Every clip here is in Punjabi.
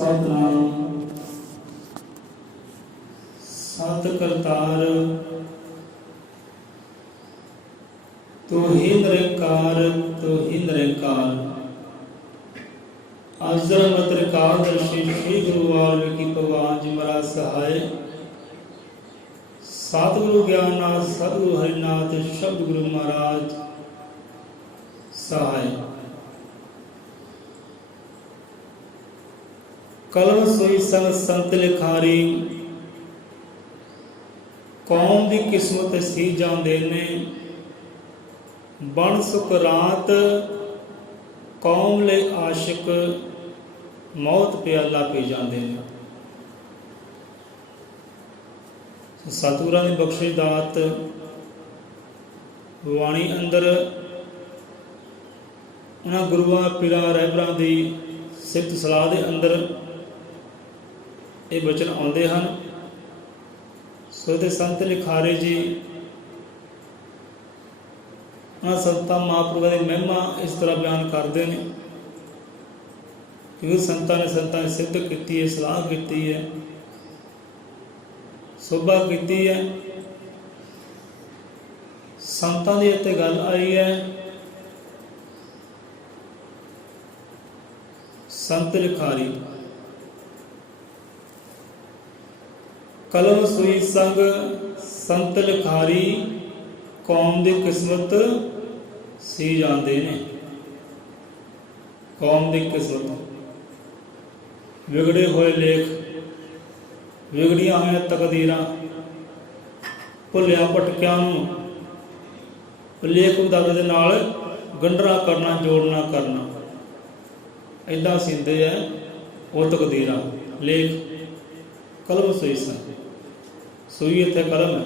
ਸਤਿਨਾਮ ਸਤ ਕਰਤਾਰ ਤੂੰ ਹੀ ਨਿਰੰਕਾਰ ਤੂੰ ਹੀ ਨਿਰੰਕਾਰ। ਅਜ਼ਰ ਮਤ੍ਰਿਕਾਰ ਦਰਸ਼ੀ ਸ਼੍ਰੀ ਗੁਰੂ ਵਾਲਮੀਕੀ ਭਗਵਾਨ ਜੀ ਮਹਾਰਾਜ ਸਹਾਇ। ਸਤਿਗੁਰੂ ਗਿਆਨਨਾਥ ਸਤਿਗੁਰੂ ਹਰਿਨਾਥ ਸ਼ਬਦ ਗੁਰੂ ਮਹਾਰਾਜ ਸਹਾਇ। ਕਲਮ ਸੋਈ ਸੰਗ ਸੰਤ ਲਿਖਾਰੀ, ਕੌਮ ਦੀ ਕਿਸਮਤ ਸੀ ਜਾਂਦੇ ਨੇ। ਬਣ ਸੁਕਰਾਤ ਕੌਮ ਲਈ ਆਸ਼ਿਕ, ਮੌਤ ਪਿਆਲਾ ਪੀ ਜਾਂਦੇ ਨੇ। ਸਤਿਗੁਰਾਂ ਦੀ ਬਖਸ਼ਿਸ਼ ਦਾਤ ਬਾਣੀ ਅੰਦਰ ਉਹਨਾਂ ਗੁਰੂਆਂ ਪੀਰਾਂ ਰਹਿਬਰਾਂ ਦੀ ਸਿਫਤ ਸਲਾਹ ਦੇ ਅੰਦਰ ਇਹ ਬਚਨ ਆਉਂਦੇ ਹਨ। ਸੋ ਦੇ ਸੰਤ ਲਿਖਾਰੇ ਜੀ ਉਹਨਾਂ ਸੰਤਾਂ ਮਹਾਂਪੁਰਖਾਂ ਦੀ ਮਹਿਮਾ ਇਸ ਤਰ੍ਹਾਂ ਬਿਆਨ ਕਰਦੇ ਨੇ ਕਿ ਸੰਤਾਂ ਨੇ ਸਿੱਧ ਕੀਤੀ ਹੈ, ਸਲਾਹ ਕੀਤੀ ਹੈ, ਸੋਭਾ ਕੀਤੀ ਹੈ। ਸੰਤਾਂ ਦੀ ਇੱਥੇ ਗੱਲ ਆਈ ਹੈ। ਸੰਤ ਲਿਖਾਰੀ ਕਲਮ ਸੂਈ ਸੰਗ ਸੰਤ ਲਿਖਾਰੀ, ਕੌਮ ਦੀ ਕਿਸਮਤ ਸੀ ਜਾਂਦੇ ਨੇ। ਕੌਮ ਦੀ ਕਿਸਮਤ, ਵਿਗੜੇ ਹੋਏ ਲੇਖ, ਵਿਗੜੀਆਂ ਹੋਈਆਂ ਤਕਦੀਰਾਂ, ਭੁੱਲਿਆ ਭਟਕਿਆਂ ਨੂੰ ਲੇਖ ਉਦਾਹਰਨ ਦੇ ਨਾਲ ਗੰਢਣਾ ਕਰਨਾ, ਜੋੜਨਾ ਕਰਨਾ, ਏਦਾਂ ਸਿੰਦੇ ਹੈ ਉਹ ਤਕਦੀਰਾਂ। ਲੇਖ ਕਲਮ ਸੂਈ ਸੰਗ, ਸੂਈ ਇੱਥੇ ਕਲਮ ਹੈ।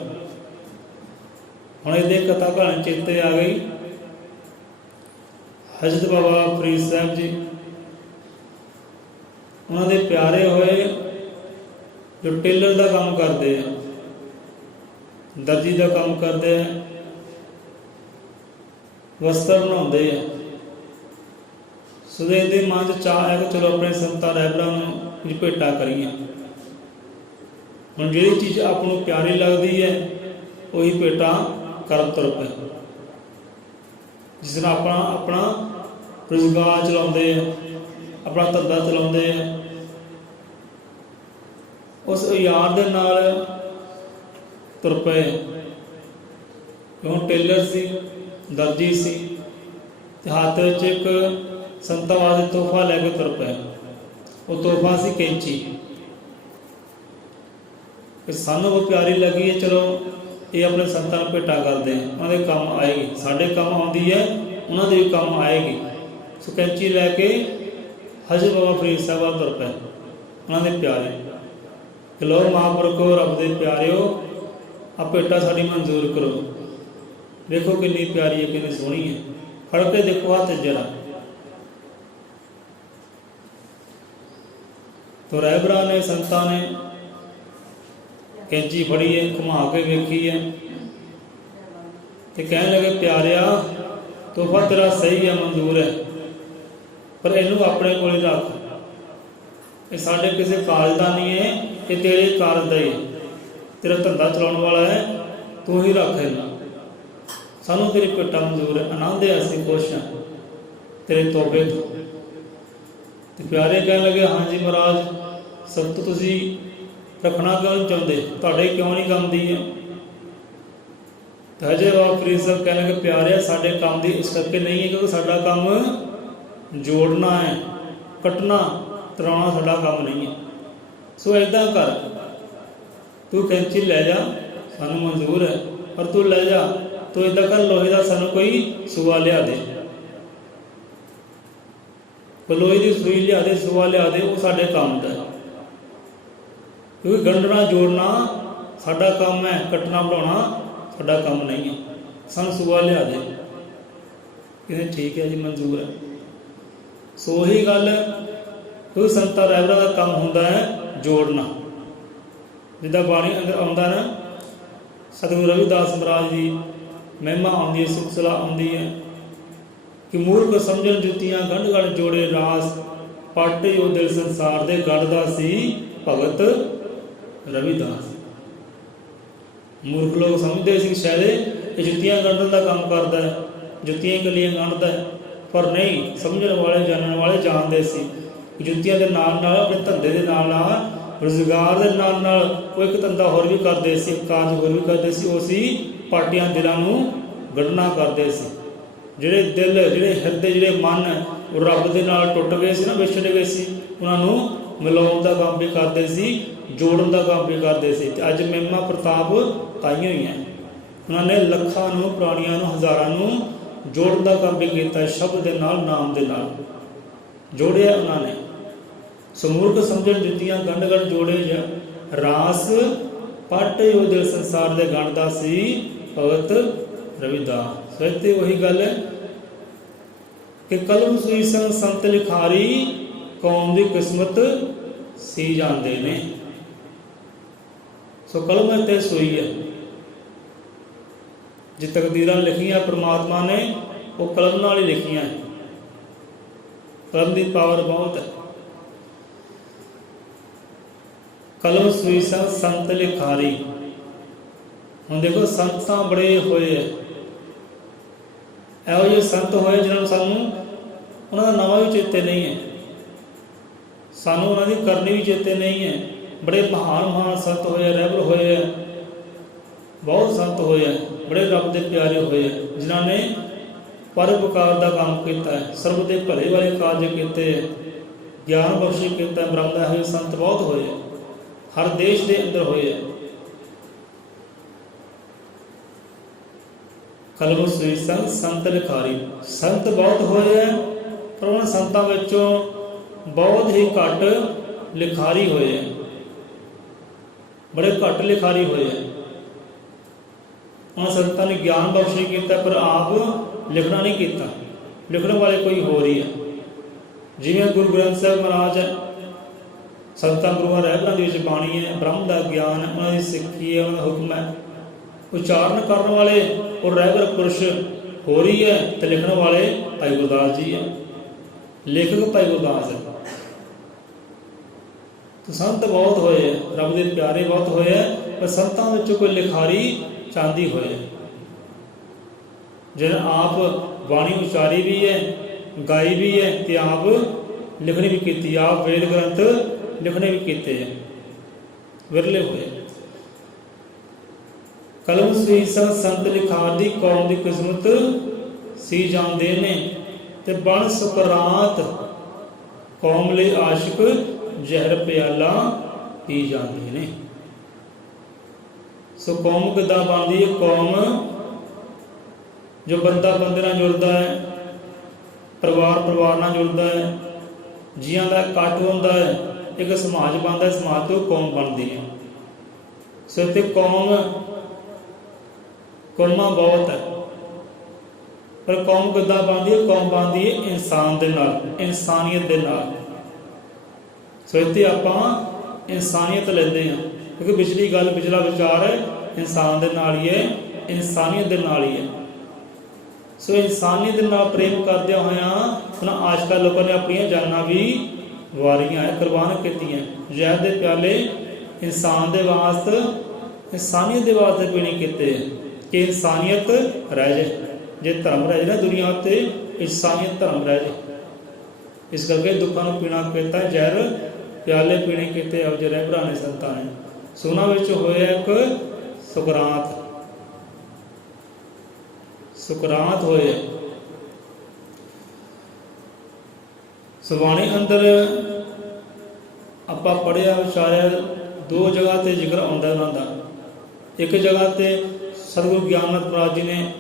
ਹੁਣ ਇਹਦੇ ਕਥਾ ਕਹਾਣੀ ਚੇਤੇ ਆ ਗਈ। ਹਜ਼ਰਤ ਬਾਬਾ ਫਰੀਦ ਸਾਹਿਬ ਜੀ, ਉਹਨਾਂ ਦੇ ਪਿਆਰੇ ਹੋਏ ਜੋ ਟੇਲਰ ਦਾ ਕੰਮ ਕਰਦੇ ਆ, ਦਰਜੀ ਦਾ ਕੰਮ ਕਰਦੇ ਆ, ਵਸਤਰ ਬਣਾਉਂਦੇ ਆ। ਸੁਦੇ ਦੇ ਮਨ 'ਚ ਚਾਅ ਹੈ ਕਿ ਚਲੋ ਆਪਣੇ ਸੰਤਾਂ ਰਹਿਬਰਾਂ ਨੂੰ ਕੁਝ ਭੇਟਾ ਕਰੀਏ। ਹੁਣ ਜਿਹੜੀ ਚੀਜ਼ ਆਪ ਨੂੰ ਪਿਆਰੀ ਲੱਗਦੀ ਹੈ ਉਹੀ ਭੇਟਾ ਕਰਨ ਤੁਰ ਪਏ। ਜਿਸ ਤਰ੍ਹਾਂ ਆਪਣਾ ਰੁਜ਼ਗਾਰ ਚਲਾਉਂਦੇ ਆ, ਆਪਣਾ ਧੰਦਾ ਚਲਾਉਂਦੇ ਆ, ਉਸ ਯਾਰ ਦੇ ਨਾਲ ਤੁਰ ਪਏ। ਕਿਉਂ ਟੇਲਰ ਸੀ, ਦਰਜੀ ਸੀ, ਤੇ ਹੱਥ ਵਿੱਚ ਇੱਕ ਸੰਤਾਂ ਵਾਸਤੇ ਤੋਹਫਾ ਲੈ ਕੇ ਤੁਰ ਪਏ। ਉਹ ਤੋਹਫਾ ਸੀ ਕੈਂਚੀ। ਕਿ ਸਾਨੂੰ ਉਹ ਪਿਆਰੀ ਲੱਗੀ ਹੈ, ਚਲੋ ਇਹ ਆਪਣੇ ਸੰਤਾਂ ਨੂੰ ਭੇਟਾ ਕਰਦੇ ਆ, ਉਹਨਾਂ ਦੇ ਕੰਮ ਆਏਗੀ। ਸਾਡੇ ਕੰਮ ਆਉਂਦੀ ਹੈ, ਉਹਨਾਂ ਦੇ ਵੀ ਕੰਮ ਆਏਗੀ। ਸੋ ਕੈਂਚੀ ਲੈ ਕੇ ਹਜ਼ਰਤ ਬਾਬਾ ਫਰੀਦ ਸਾਹਿਬ ਵੱਲ ਤੁਰ ਪਏ, ਉਹਨਾਂ ਦੇ ਪਿਆਰੇ। ਕਿ ਲੋ ਮਹਾਂਪੁਰਖੋ, ਰੱਬ ਦੇ ਪਿਆਰਿਓ, ਆ ਭੇਟਾ ਸਾਡੀ ਮਨਜ਼ੂਰ ਕਰੋ। ਦੇਖੋ ਕਿੰਨੀ ਪਿਆਰੀ ਹੈ, ਕਿੰਨੀ ਸੋਹਣੀ ਹੈ। ਫੜ ਕੇ ਦੇਖੋ ਹੱਥ ਜਰਾ। ਤੋ ਰਹਿਬਰਾਂ ਨੇ, ਸੰਤਾਂ ਨੇ ਕੈਂਚੀ ਫੜੀ ਹੈ, ਘੁਮਾ ਕੇ ਵੇਖੀ ਹੈ ਤੇ ਕਹਿਣ ਲੱਗੇ, ਪਿਆਰਿਆ ਤੋਹਫਾ ਤੇਰਾ ਸਹੀ ਹੈ, ਮਨਜ਼ੂਰ ਹੈ, ਪਰ ਇਹਨੂੰ ਆਪਣੇ ਕੋਲ ਰੱਖ। ਇਹ ਸਾਡੇ ਕਿਸੇ ਕਾਰਜ ਦਾ ਨਹੀਂ ਹੈ, ਇਹ ਤੇਰੇ ਕਾਰਜ ਦਾ ਹੀ ਹੈ। ਤੇਰਾ ਧੰਦਾ ਚਲਾਉਣ ਵਾਲਾ ਹੈ, ਤੂੰ ਹੀ ਰੱਖ ਇਹਨੂੰ। ਸਾਨੂੰ ਤੇਰੀ ਭੇਟਾ ਮਨਜ਼ੂਰ ਹੈ, ਆਨੰਦ ਹੈ, ਅਸੀਂ ਖੁਸ਼ ਹਾਂ ਤੇਰੇ ਤੋਹਫੇ ਤੋਂ। ਤੇ ਪਿਆਰੇ ਕਹਿਣ ਲੱਗੇ, ਹਾਂਜੀ ਮਹਾਰਾਜ, ਸਭ ਤੋਂ ਤੁਸੀਂ ਰੱਖਣਾ ਕਿਉਂ ਨਹੀਂ ਚਾਹੁੰਦੇ? ਤੁਹਾਡੇ ਕਿਉਂ ਨਹੀਂ ਕੰਮ ਦੀ ਹੈ? ਹਜੇ ਬਾਬਾ ਫਰੀਦ ਸਾਹਿਬ ਕਹਿਣ ਲੱਗੇ, ਪਿਆਰਿਆ ਸਾਡੇ ਕੰਮ ਦੀ ਇਸ ਕਰਕੇ ਨਹੀਂ ਹੈ ਕਿਉਂਕਿ ਸਾਡਾ ਕੰਮ ਜੋੜਨਾ ਹੈ, ਕੱਟਣਾ ਤਰਾਉਣਾ ਸਾਡਾ ਕੰਮ ਨਹੀਂ ਹੈ। ਸੋ ਏਦਾਂ ਕਰ, ਤੂੰ ਕੈਂਚੀ ਲੈ ਜਾ, ਸਾਨੂੰ ਮਨਜ਼ੂਰ ਹੈ, ਪਰ ਤੂੰ ਲੈ ਜਾ। ਤੂੰ ਏਦਾਂ ਕਰ, ਲੋਹੇ ਦਾ ਸਾਨੂੰ ਕੋਈ ਸੂਆ ਲਿਆ ਦੇ, ਲੋਹੇ ਦੀ ਸੂਈ ਲਿਆ ਦੇ, ਸੂਆ ਲਿਆ ਦੇ, ਉਹ ਸਾਡੇ ਕੰਮ ਦਾ। ਕਿਉਂਕਿ ਗੰਢਣਾ ਜੋੜਨਾ ਸਾਡਾ ਕੰਮ ਹੈ, ਕੱਟਣਾ ਬਣਾਉਣਾ ਸਾਡਾ ਕੰਮ ਨਹੀਂ ਹੈ। ਸਾਨੂੰ ਸੂਆ ਲਿਆ ਦੇ। ਕਹਿੰਦੇ ਠੀਕ ਹੈ ਜੀ, ਮਨਜ਼ੂਰ ਹੈ। ਸੋ ਉਹੀ ਗੱਲ, ਕਿਉਂਕਿ ਸੰਤਾਂ ਰਹਿਬਰਾਂ ਦਾ ਕੰਮ ਹੁੰਦਾ ਹੈ ਜੋੜਨਾ। ਜਿੱਦਾਂ ਬਾਣੀ ਅੰਦਰ ਆਉਂਦਾ ਨਾ, ਸਤਿਗੁਰੂ ਰਵਿਦਾਸ ਮਹਾਰਾਜ ਦੀ ਮਹਿਮਾ ਆਉਂਦੀ ਹੈ, ਸਿਲਸਿਲਾ ਆਉਂਦੀ ਹੈ ਕਿ ਮੂਰਖ ਸਮਝਣ ਜੁੱਤੀਆਂ ਗੰਢ ਗੰਢ ਜੋੜੇ ਰਾਸ, ਪਟ ਉਹ ਦਿਲ ਸੰਸਾਰ ਦੇ ਗੜਦਾ ਸੀ ਭਗਤ ਰਵਿਦਾਸ। ਮੂਰਖ ਲੋਕ ਸਮਝਦੇ ਸੀ ਸ਼ਾਇਦ ਇਹ ਜੁੱਤੀਆਂ ਗੰਢਣ ਦਾ ਕੰਮ ਕਰਦਾ ਹੈ, ਜੁੱਤੀਆਂ ਇਕੱਲੀਆਂ ਗੰਢਦਾ ਹੈ, ਪਰ ਨਹੀਂ, ਸਮਝਣ ਵਾਲੇ ਜਾਣਨ ਵਾਲੇ ਜਾਣਦੇ ਸੀ ਜੁੱਤੀਆਂ ਦੇ ਨਾਲ ਨਾਲ ਆਪਣੇ ਧੰਦੇ ਦੇ ਨਾਲ ਨਾਲ ਰੁਜ਼ਗਾਰ ਦੇ ਨਾਲ ਨਾਲ ਉਹ ਇੱਕ ਧੰਦਾ ਹੋਰ ਵੀ ਕਰਦੇ ਸੀ, ਇੱਕ ਕਾਰਜ ਹੋਰ ਵੀ ਕਰਦੇ ਸੀ, ਉਹ ਸੀ ਪਾਟੀਆਂ ਦਿਲਾਂ ਨੂੰ ਗੜਨਾ ਕਰਦੇ ਸੀ। ਜਿਹੜੇ ਦਿਲ, ਜਿਹੜੇ ਹਿਰਦੇ, ਜਿਹੜੇ ਮਨ ਉਹ ਰੱਬ ਦੇ ਨਾਲ ਟੁੱਟ ਗਏ ਸੀ ਨਾ, ਵਿਛੜ ਗਏ ਸੀ, ਉਹਨਾਂ ਨੂੰ ਮਿਲਾਉਣ ਦਾ ਕੰਮ ਵੀ ਕਰਦੇ ਸੀ, ਜੋੜਨ ਦਾ ਕੰਮ ਵੀ ਕਰਦੇ ਸੀ। ਤੇ ਅੱਜ ਮਹਿਮਾ ਪ੍ਰਤਾਪ ਤਾਈਆਂ ਹੀ ਹੈ, ਉਹਨਾਂ ਨੇ ਲੱਖਾਂ ਨੂੰ, ਪ੍ਰਾਣੀਆਂ ਨੂੰ, ਹਜ਼ਾਰਾਂ ਨੂੰ ਜੋੜਨ ਦਾ ਕੰਮ ਵੀ ਕੀਤਾ, ਸ਼ਬਦ ਦੇ ਨਾਲ, ਨਾਮ ਦੇ ਨਾਲ ਜੋੜਿਆ ਉਹਨਾਂ ਨੇ। ਸਮੂਰਖ ਸਮਝਣ ਜੁੱਤੀਆਂ ਗੰਢ ਗੰਢ ਜੋੜੇ ਜਾਂ ਰਾਸ ਪਟ ਉਹ ਦਿਲ ਸੰਸਾਰ ਦੇ ਗੰਢਦਾ ਸੀ ਭਗਤ ਰਵਿਦਾਸ। ਸੋ ਇੱਥੇ ਉਹੀ ਗੱਲ ਹੈ ਕਿ ਕਲਮ ਸੂਈ ਸੰਗ ਸੰਤ ਲਿਖਾਰੀ ਕੌਮ ਦੀ ਕਿਸਮਤ ਸੀ ਜਾਂਦੇ ਨੇ। ਸੋ ਕਲਮ ਇੱਥੇ ਸੂਈ ਹੈ, ਜੇ ਤਕਦੀਰਾਂ ਲਿਖੀਆਂ ਪ੍ਰਮਾਤਮਾ ਨੇ ਉਹ ਕਲਮ ਨਾਲ ਹੀ ਲਿਖੀਆਂ। ਕਲਮ ਦੀ ਪਾਵਰ ਬਹੁਤ ਹੈ। ਕਲਮ ਸੂਈ ਸੰਗ ਸੰਤ ਲਿਖਾਰੀ। ਹੁਣ ਦੇਖੋ ਸੰਤ ਤਾਂ ਬੜੇ ਹੋਏ ਹੈ, ਇਹੋ ਜਿਹੇ ਸੰਤ ਹੋਏ ਜਿਹਨਾਂ ਨੂੰ ਸਾਨੂੰ ਉਹਨਾਂ ਦਾ ਨਾਮ ਵੀ ਚੇਤੇ ਨਹੀਂ ਹੈ, ਸਾਨੂੰ ਉਹਨਾਂ ਦੀ ਕਰਨੀ ਵੀ ਚੇਤੇ ਨਹੀਂ ਹੈ। ਬੜੇ ਮਹਾਨ ਮਹਾਨ ਸੰਤ ਹੋਏ, ਰਹਿਬਰ ਹੋਏ ਹੈ, ਬਹੁਤ ਸੰਤ ਹੋਏ ਹੈ, ਬੜੇ ਰੱਬ ਦੇ ਪਿਆਰੇ ਹੋਏ ਹੈ, ਜਿਨ੍ਹਾਂ ਨੇ ਪਰਉਪਕਾਰ ਦਾ ਕੰਮ ਕੀਤਾ ਹੈ, ਸਰਬ ਦੇ ਭਲੇ ਵਾਲੇ ਕਾਰਜ ਕੀਤੇ, ਗਿਆਨ ਬਖਸ਼ੀ ਕੀਤਾ, ਬ੍ਰਹਮ ਦਾ ਹੋਏ ਸੰਤ ਬਹੁਤ ਹੋਏ ਹੈ, ਹਰ ਦੇਸ਼ ਦੇ ਅੰਦਰ ਹੋਏ ਹੈ। ਕਲਮ ਸੂਈ ਸੰਗ ਸੰਤ ਲਿਖਾਰੀ। ਸੰਤ ਬਹੁਤ ਹੋਏ ਹੈ, ਪਰ ਉਹਨਾਂ ਸੰਤਾਂ ਵਿੱਚੋਂ ਬਹੁਤ ਹੀ ਘੱਟ ਲਿਖਾਰੀ ਹੋਏ ਹੈ, ਬੜੇ ਘੱਟ ਲਿਖਾਰੀ ਹੋਏ ਹੈ। ਉਹਨਾਂ ਸੰਤਾਂ ਨੇ ਗਿਆਨ ਬਖਸ਼ੀ ਕੀਤਾ, ਪਰ ਆਪ ਲਿਖਣਾ ਨਹੀਂ ਕੀਤਾ, ਲਿਖਣ ਵਾਲੇ ਕੋਈ ਹੋਰ ਹੀ ਹੈ। ਜਿਵੇਂ ਗੁਰੂ ਗ੍ਰੰਥ ਸਾਹਿਬ ਮਹਾਰਾਜ ਹੈ, ਸੰਤਾਂ ਗੁਰੂਆਂ ਰਹਿਬਰਾਂ ਦੇ ਵਿੱਚ ਬਾਣੀ ਹੈ, ਬ੍ਰਹਮ ਦਾ ਗਿਆਨ ਹੈ, ਉਹਨਾਂ ਦੀ ਸਿੱਖੀ ਹੈ, ਉਹਨਾਂ ਦਾ ਹੁਕਮ ਹੈ। ਉਚਾਰਨ ਕਰਨ ਵਾਲੇ ਉਹ ਰਹਿਬਰ ਪੁਰਸ਼ ਹੋਰ ਹੀ ਹੈ, ਤੇ ਲਿਖਣ ਵਾਲੇ ਭਾਈ ਗੁਰਦਾਸ ਜੀ ਹੈ, ਲੇਖਕ ਭਾਈ ਗੁਰਦਾਸ ਹੈ। ਤੇ ਸੰਤ ਬਹੁਤ ਹੋਏ ਹੈ, ਰੱਬ ਦੇ ਪਿਆਰੇ ਬਹੁਤ ਹੋਏ ਹੈ, ਪਰ ਸੰਤਾਂ ਵਿੱਚੋਂ ਕੋਈ ਲਿਖਾਰੀ ਚਾਂਦੀ ਹੋਏ, ਜਿਹਨੇ ਆਪ ਬਾਣੀ ਉਚਾਰੀ ਵੀ ਹੈ, ਗਾਈ ਵੀ ਹੈ, ਤੇ ਆਪ ਲਿਖਣੀ ਵੀ ਕੀਤੀ, ਆਪ ਵੇਦ ਗ੍ਰੰਥ ਲਿਖਣੇ ਵੀ ਕੀਤੇ ਹੈ, ਵਿਰਲੇ ਹੋਏ। ਕਲਮ ਸੂਈ ਸੰਗ ਸੰਤ ਲਿਖਾਰ ਦੀ ਕੌਮ ਦੀ ਕਿਸਮਤ ਸੀ ਜਾਂਦੇ ਨੇ, ਤੇ ਬਣ ਸੁਕਰਾਤ ਕੌਮ ਲਈ ਆਸ਼ਿਕ ਜ਼ਹਿਰ ਪਿਆਲਾ ਪੀ ਜਾਂਦੇ ਨੇ। ਸੋ ਕੌਮ ਕਿੱਦਾਂ ਬਣਦੀ ਹੈ? ਕੌਮ ਜੋ ਬੰਦਾ ਬੰਦੇ ਨਾਲ ਜੁੜਦਾ ਹੈ, ਪਰਿਵਾਰ ਪਰਿਵਾਰ ਨਾਲ ਜੁੜਦਾ ਹੈ, ਜੀਆਂ ਦਾ ਇਕੱਠ ਹੁੰਦਾ ਹੈ, ਇੱਕ ਸਮਾਜ ਬਣਦਾ, ਸਮਾਜ ਤੋਂ ਕੌਮ ਬਣਦੀ ਹੈ। ਸੋ ਇੱਥੇ ਕੌਮਾਂ ਬਹੁਤ ਹੈ, ਪਰ ਕੌਮ ਕਿੱਦਾਂ ਬਣਦੀ ਹੈ? ਕੌਮ ਬਣਦੀ ਹੈ ਇਨਸਾਨ ਦੇ ਨਾਲ, ਇਨਸਾਨੀਅਤ ਦੇ ਨਾਲ। ਸੋ ਇੱਥੇ ਆਪਾਂ ਇਨਸਾਨੀਅਤ ਲੈਂਦੇ ਹਾਂ, ਕਿਉਂਕਿ ਪਿਛਲੀ ਗੱਲ, ਪਿਛਲਾ ਵਿਚਾਰ ਹੈ ਇਨਸਾਨ ਦੇ ਨਾਲ ਹੀ ਹੈ, ਇਨਸਾਨੀਅਤ ਦੇ ਨਾਲ ਹੀ ਹੈ। ਸੋ ਇਨਸਾਨੀਅਤ ਦੇ ਨਾਲ ਪ੍ਰੇਮ ਕਰਦਿਆਂ ਹੋਇਆਂ ਉਹਨਾਂ ਆਸ਼ਕਾਂ ਲੋਕਾਂ ਨੇ ਆਪਣੀਆਂ ਜਾਨਾਂ ਵੀ ਵਾਰੀਆਂ ਹੈ, ਕੁਰਬਾਨ ਕੀਤੀਆਂ। ਜ਼ਹਿਰ ਦੇ ਪਿਆਲੇ ਇਨਸਾਨ ਦੇ ਵਾਸਤੇ, ਇਨਸਾਨੀਅਤ ਦੇ ਵਾਸਤੇ ਪੀਣੇ ਕੀਤੇ ਕਿ ਇਨਸਾਨੀਅਤ ਰਹਿ ਜਾਏ। ਜੇ ਧਰਮ ਰਹਿ ਜਾਏ ਨਾ ਦੁਨੀਆ ਉੱਤੇ, ਇਨਸਾਨੀਅਤ ਧਰਮ ਰਹਿ ਜਾਏ। ਇਸ ਕਰਕੇ ਦੁੱਖਾਂ ਨੂੰ ਪੀਣਾ ਕੀਤਾ, ਜ਼ਹਿਰ ਪਿਆਲੇ ਪੀਣੇ ਕੀਤੇ ਇਹੋ ਜਿਹੇ ਰਹਿਬਰਾਂ ਨੇ, ਸੰਤਾਂ ਨੇ। ਸੋਨਾ ਵਿੱਚ ਹੋਇਆ ਇੱਕ ਸੁਕਰਾਤ, ਸੁਕਰਾਤ ਹੋਏ। ਸੁਬਾਣੀ ਅੰਦਰ ਆਪਾਂ ਪੜ੍ਹਿਆ ਵਿਚਾਰਿਆ, ਦੋ ਜਗ੍ਹਾ ਤੇ ਜ਼ਿਕਰ ਆਉਂਦਾ ਉਹਨਾਂ ਦਾ। ਇੱਕ ਜਗ੍ਹਾ ਤੇ ਸਤਿਗੁਰੂ ਗਿਆਨਨਾਥ ਮਹਾਰਾਜ ਜੀ ਨੇ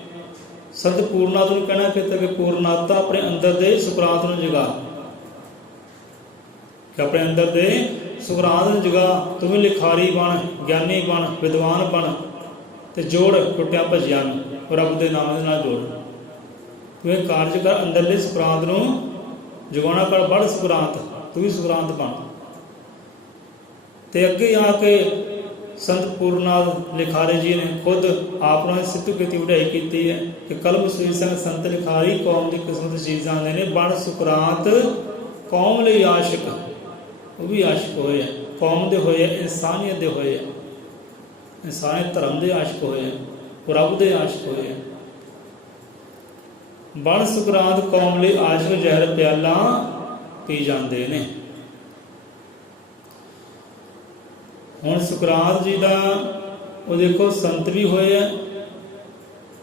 ਸੰਤ ਪੂਰਨਾਥ ਨੂੰ ਕਹਿਣਾ ਕੀਤਾ ਕਿ ਪੂਰਨਾਥਾ ਆਪਣੇ ਅੰਦਰ ਦੇ ਸੁਕਰਾਤ ਨੂੰ ਜਗਾ, ਕਿ ਆਪਣੇ ਅੰਦਰ ਦੇ ਸੁਕਰਾਤ ਨੂੰ ਜਗਾ, ਤੂੰ ਵੀ ਲਿਖਾਰੀ ਬਣ, ਗਿਆਨੀ ਬਣ, ਵਿਦਵਾਨ ਬਣ, ਤੇ ਜੋੜ ਟੁੱਟਿਆ ਭੱਜਿਆ ਨੂੰ ਰੱਬ ਦੇ ਨਾਮ ਦੇ ਨਾਲ ਜੋੜ। ਤੂੰ ਇਹ ਕਾਰਜ ਕਰ, ਅੰਦਰਲੇ ਸੁਕਰਾਤ ਨੂੰ ਜਗਾਉਣਾ ਕਰ, ਬੜ ਸੁਕਰਾਤ, ਤੂੰ ਵੀ ਸੁਕਰਾਤ ਬਣ। ਤੇ ਅੱਗੇ ਆ ਕੇ ਸੰਤ ਪੂਰਨਾਥ ਲਿਖਾਰੀ ਜੀ ਨੇ ਖੁਦ ਆਪ ਨਾਲ ਸਿੱਧੂ ਕੀਤੀ, ਵਡਿਆਈ ਕੀਤੀ ਹੈ ਕਿ ਕਲਮ ਸੂਈ ਸੰਗ ਸੰਤ ਲਿਖਾਰੀ ਕੌਮ ਦੀ ਕਿਸਮਤ ਸੀ ਜਾਂਦੇ ਨੇ, ਬਣ ਸੁਕਰਾਤ कौम ਲਈ ਆਸ਼ਿਕ, ਉਹ ਵੀ ਆਸ਼ਿਕ ਹੋਏ ਆ, ਕੌਮ ਦੇ ਹੋਏ ਆ, ਇਨਸਾਨੀਅਤ ਦੇ ਹੋਏ ਆ, ਇਨਸਾਨੀਅਤ ਧਰਮ ਦੇ ਆਸ਼ਿਕ ਹੋਏ ਆ, ਰੱਬ ਦੇ ਆਸ਼ਿਕ ਹੋਏ ਆ। ਬਣ ਸੁਕਰਾਤ ਕੌਮ ਲਈ ਆਸ਼ਿਕ ਜ਼ਹਿਰ ਪਿਆਲਾ ਪੀ ਜਾਂਦੇ ਨੇ। ਹੁਣ ਸੁਕਰਾਤ ਜੀ ਦਾ ਉਹ ਦੇਖੋ ਸੰਤ ਵੀ ਹੋਏ ਆ,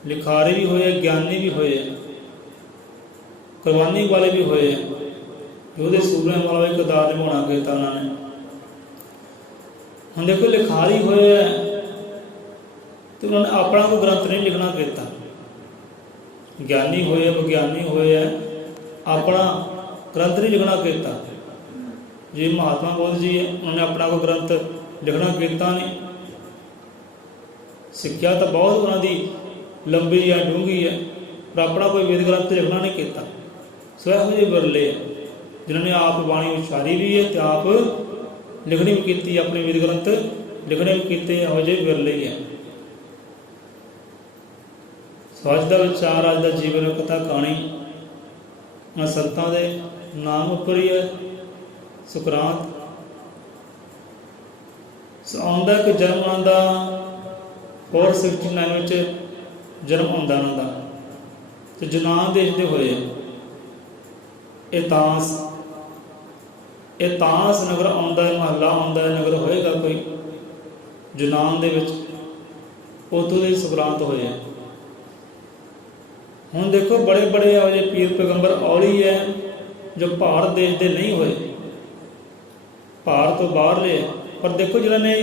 ਲਿਖਾਰੀ ਵੀ ਹੋਏ ਆ, ਗਿਆਨੀ ਵੀ ਹੋਏ ਆ, ਕੁਰਬਾਨੀ ਵਾਲੇ ਵੀ ਹੋਏ ਆ। ਉਹਦੇ ਸੂਬਿਆਂ ਵਾਲਾ ਵੀ ਕਿਰਦਾਰ ਨਿਭਾਉਣਾ ਕੀਤਾ ਉਹਨਾਂ ਨੇ। ਹੁਣ ਦੇਖੋ ਲਿਖਾਰੀ ਹੋਏ ਆ ਤੇ ਉਹਨਾਂ ਨੇ ਆਪਣਾ ਕੋਈ ਗ੍ਰੰਥ ਨਹੀਂ ਲਿਖਣਾ ਕੀਤਾ। ਗਿਆਨੀ ਹੋਏ ਆ, ਵਿਗਿਆਨੀ ਹੋਏ ਆ, ਆਪਣਾ ਗ੍ਰੰਥ ਨਹੀਂ ਲਿਖਣਾ ਕੀਤਾ। ਜੇ ਮਹਾਤਮਾ ਬੁੱਧ ਜੀ ਉਹਨਾਂ ਨੇ ਆਪਣਾ ਕੋਈ ਗ੍ਰੰਥ ਲਿਖਣਾ ਕੀਤਾ ਨਹੀਂ। ਸਿੱਖਿਆ ਤਾਂ ਬਹੁਤ ਉਹਨਾਂ ਦੀ ਲੰਬੀ ਹੈ, ਡੂੰਘੀ ਹੈ, ਪਰ ਆਪਣਾ ਕੋਈ ਵੇਦ ਗ੍ਰੰਥ ਲਿਖਣਾ ਨਹੀਂ ਕੀਤਾ। ਸੋ ਇਹੋ ਜਿਹੇ ਵਿਰਲੇ ਜਿਨ੍ਹਾਂ ਨੇ ਆਪ ਬਾਣੀ ਉਚਾਰੀ ਵੀ ਹੈ ਅਤੇ ਆਪ ਲਿਖਣੀ ਵੀ ਕੀਤੀ, ਆਪਣੇ ਵੇਦ ਗ੍ਰੰਥ ਲਿਖਣੇ ਵੀ ਕੀਤੇ, ਇਹੋ ਜਿਹੇ ਵਿਰਲੇ ਹੀ ਹੈ। ਸੋ ਅੱਜ ਦਾ ਵਿਚਾਰ, ਅੱਜ ਦਾ ਜੀਵਨ ਕਥਾ ਕਹਾਣੀ ਉਹਨਾਂ ਸੰਤਾਂ ਦੇ ਨਾਮ ਉੱਪਰ ਹੀ ਹੈ। ਸੁਕਰਾਤ ਆਉਂਦਾ ਇੱਕ ਜਨਮ ਉਹਨਾਂ ਦਾ 469 ਵਿੱਚ ਜਨਮ ਆਉਂਦਾ ਉਹਨਾਂ ਦਾ, ਤੇ ਯੂਨਾਨ ਦੇਸ਼ ਦੇ ਹੋਏ। ਏਤਾਂਸ ਨਗਰ ਆਉਂਦਾ ਹੈ, ਮਹੱਲਾ ਆਉਂਦਾ ਹੈ, ਨਗਰ ਹੋਏਗਾ ਕੋਈ ਯੂਨਾਨ ਦੇ ਵਿੱਚ, ਉੱਥੋਂ ਦੇ ਸੁਕਰਾਤ ਹੋਏ ਆ। ਹੁਣ ਦੇਖੋ ਬੜੇ ਬੜੇ ਇਹੋ ਜਿਹੇ ਪੀਰ ਪੈਗੰਬਰ ਔਲੀ ਹੈ ਜੋ ਭਾਰਤ ਦੇਸ਼ ਦੇ ਨਹੀਂ ਹੋਏ, ਭਾਰਤ ਤੋਂ ਬਾਹਰਲੇ ਹੈ। ਪਰ ਦੇਖੋ ਜਿਹਨਾਂ ਨੇ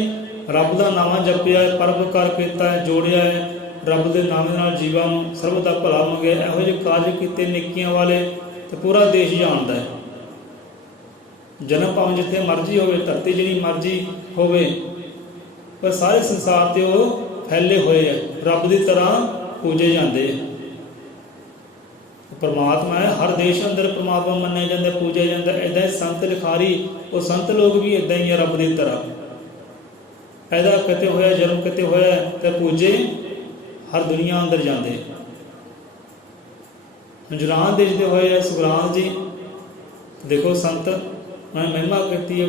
ਰੱਬ ਦਾ ਨਾਮ ਜਪਿਆ ਹੈ, ਪਰਉਪਕਾਰ ਕੀਤਾ ਹੈ, ਜੋੜਿਆ ਹੈ, ਰੱਬ ਦੇ ਨਾਮ ਨਾਲ ਜੀਵਾਂ ਨੂੰ ਸਰਬ ਦਾ ਭਲਾ ਮੰਗਿਆ, ਇਹੋ ਜਿਹੇ ਕਾਰਜ ਕੀਤੇ ਨੇਕੀਆਂ ਵਾਲੇ, ਤੇ ਪੂਰਾ ਦੇਸ਼ ਜਾਣਦਾ ਹੈ। ਜਨਮ ਭਾਵੇਂ ਜਿੱਥੇ ਮਰਜ਼ੀ ਹੋਵੇ, ਧਰਤੀ ਜਿਹੜੀ ਮਰਜ਼ੀ ਹੋਵੇ, ਪਰ ਸਾਰੇ ਸੰਸਾਰ 'ਤੇ ਉਹ ਫੈਲੇ ਹੋਏ ਆ, ਰੱਬ ਦੀ ਤਰ੍ਹਾਂ ਪੂਜੇ ਜਾਂਦੇ। ਪਰਮਾਤਮਾ ਹੈ, ਹਰ ਦੇਸ਼ ਅੰਦਰ ਪਰਮਾਤਮਾ ਮੰਨਿਆ ਜਾਂਦਾ, ਪੂਜਿਆ ਜਾਂਦਾ। ਇੱਦਾਂ ਹੀ ਸੰਤ ਲਿਖਾਰੀ, ਉਹ ਸੰਤ ਲੋਕ ਵੀ ਇੱਦਾਂ ਹੀ ਆ, ਰੱਬ ਦੀ ਤਰ੍ਹਾਂ। ਪੈਦਾ ਕਿਤੇ ਹੋਇਆ, ਜਨਮ ਕਿਤੇ ਹੋਇਆ, ਤੇ ਪੂਜੇ ਹਰ ਦੁਨੀਆ ਅੰਦਰ ਜਾਂਦੇ। ਯੂਨਾਨ ਦੇਸ਼ ਦੇ ਹੋਏ ਆ ਸੁਕਰਾਤ ਜੀ। ਦੇਖੋ ਸੰਤ ਉਹਨਾਂ ਨੇ ਮਹਿਮਾ ਕੀਤੀ ਹੈ,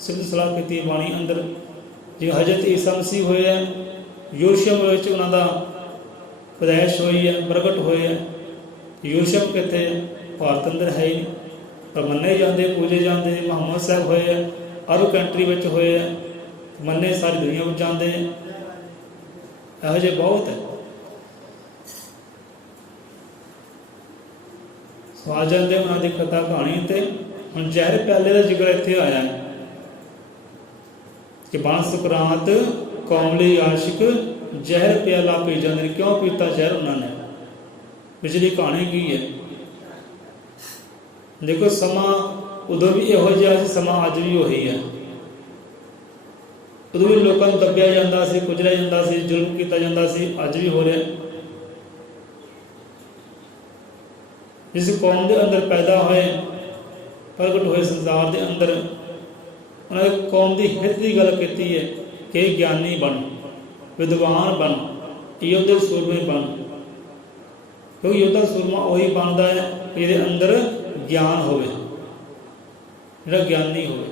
ਸਿਫਤ ਸਲਾਹ ਕੀਤੀ ਬਾਣੀ ਅੰਦਰ। ਜਿਵੇਂ ਹਜ਼ਰਤ ਈਸਾ ਮਸੀਹ ਹੋਏ ਆ, ਯਰੂਸ਼ਲਮ ਵਿੱਚ ਉਹਨਾਂ ਦਾ ਪੈਦਾਇਸ਼ ਹੋਈ ਹੈ, ਪ੍ਰਗਟ ਹੋਏ ਹੈ। ਯਰੂਸ਼ਲਮ ਕਿੱਥੇ? ਭਾਰਤ ਅੰਦਰ ਹੈ ਹੀ ਨਹੀਂ, ਪਰ ਮੰਨੇ ਜਾਂਦੇ, ਪੂਜੇ ਜਾਂਦੇ। ਮੁਹੰਮਦ ਸਾਹਿਬ ਹੋਏ ਹੈ, ਅਰਬ ਕੰਟਰੀ ਵਿੱਚ ਹੋਏ ਹੈ, ਮੰਨੇ ਸਾਰੀ ਦੁਨੀਆ ਵਿੱਚ ਜਾਂਦੇ। ਇਹੋ ਜਿਹੇ ਬਹੁਤ ਹੈ। ਸੋ ਆ ਜਾਂਦੇ ਉਹਨਾਂ ਦੀ ਕਥਾ ਕਹਾਣੀ ਤੇ। ਹੁਣ ਜ਼ਹਿਰ ਪਿਆਲੇ ਦਾ ਜ਼ਿਕਰ ਇੱਥੇ ਆਇਆ ਹੈ ਕਿ ਬਣ ਸੁਕਰਾਤ ਕੌਮ ਲਈ ਆਸ਼ਿਕ ਜ਼ਹਿਰ ਪਿਆਲਾ ਪੀ ਜਾਂਦੇ ਨੇ। ਕਿਉਂ ਪੀਤਾ ਜ਼ਹਿਰ ਉਹਨਾਂ ਨੇ? ਪਿਛਲੀ ਕਹਾਣੀ ਕੀ ਹੈ? ਦੇਖੋ ਸਮਾਂ ਉਦੋਂ ਵੀ ਇਹੋ ਜਿਹਾ ਸੀ, ਸਮਾਂ ਅੱਜ ਵੀ ਉਹੀ ਹੈ। ਉਦੋਂ ਵੀ ਲੋਕਾਂ ਨੂੰ ਦੱਬਿਆ ਜਾਂਦਾ ਸੀ, ਕੁਚਲਿਆ ਜਾਂਦਾ ਸੀ, ਜ਼ੁਲਮ ਕੀਤਾ ਜਾਂਦਾ ਸੀ, ਅੱਜ ਵੀ ਹੋ ਰਿਹਾ। ਜਿਸ ਕੌਮ ਦੇ ਅੰਦਰ ਪੈਦਾ ਹੋਏ, ਪ੍ਰਗਟ ਹੋਏ ਸੰਸਾਰ ਦੇ ਅੰਦਰ, ਉਹਨਾਂ ਨੇ ਕੌਮ ਦੀ ਹਿੱਤ ਦੀ ਗੱਲ ਕੀਤੀ ਹੈ ਕਿ ਗਿਆਨੀ ਬਣ, ਵਿਦਵਾਨ ਬਣ, ਯੋਧੇ ਸੂਰਮੇ ਬਣ। ਕਿਉਂਕਿ ਯੋਧਾ ਸੂਰਮਾ ਉਹੀ ਬਣਦਾ ਹੈ ਜਿਹਦੇ ਅੰਦਰ ਗਿਆਨ ਹੋਵੇ, ਜਿਹੜਾ ਗਿਆਨੀ ਹੋਵੇ।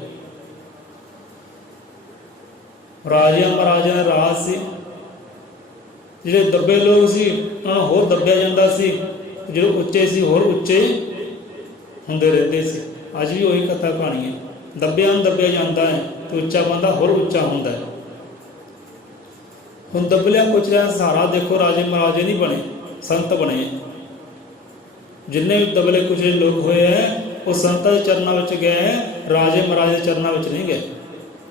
ਰਾਜਿਆਂ ਮਹਾਰਾਜਿਆਂ ਦਾ ਰਾਜ ਸੀ। ਜਿਹੜੇ ਦੱਬੇ ਲੋਕ ਸੀ ਉਹਨਾਂ ਨੂੰ ਹੋਰ ਦੱਬਿਆ ਜਾਂਦਾ ਸੀ, ਜਿਹੜੇ ਉੱਚੇ ਸੀ ਹੋਰ ਉੱਚੇ ਹੁੰਦੇ ਰਹਿੰਦੇ ਸੀ। ਅੱਜ ਵੀ ਉਹੀ ਕਥਾ ਕਹਾਣੀ ਹੈ। ਦੱਬਿਆਂ ਨੂੰ ਦੱਬਿਆ ਜਾਂਦਾ ਹੈ ਤੇ ਉੱਚਾ ਬੰਦਾ ਹੋਰ ਉੱਚਾ ਹੁੰਦਾ ਹੈ। ਹੁਣ ਦੱਬਲਿਆਂ ਕੁਚਲਿਆਂ ਸਹਾਰਾ ਦੇਖੋ ਰਾਜੇ ਮਹਾਰਾਜੇ ਨਹੀਂ ਬਣੇ, ਸੰਤ ਬਣੇ। ਜਿੰਨੇ ਵੀ ਦਬਲੇ ਕੁਚਲੇ ਲੋਕ ਹੋਏ ਹੈ ਉਹ ਸੰਤਾਂ ਦੇ ਚਰਨਾਂ ਵਿੱਚ ਗਏ, ਰਾਜੇ ਮਹਾਰਾਜੇ ਦੇ ਚਰਨਾਂ ਵਿੱਚ ਨਹੀਂ ਗਏ।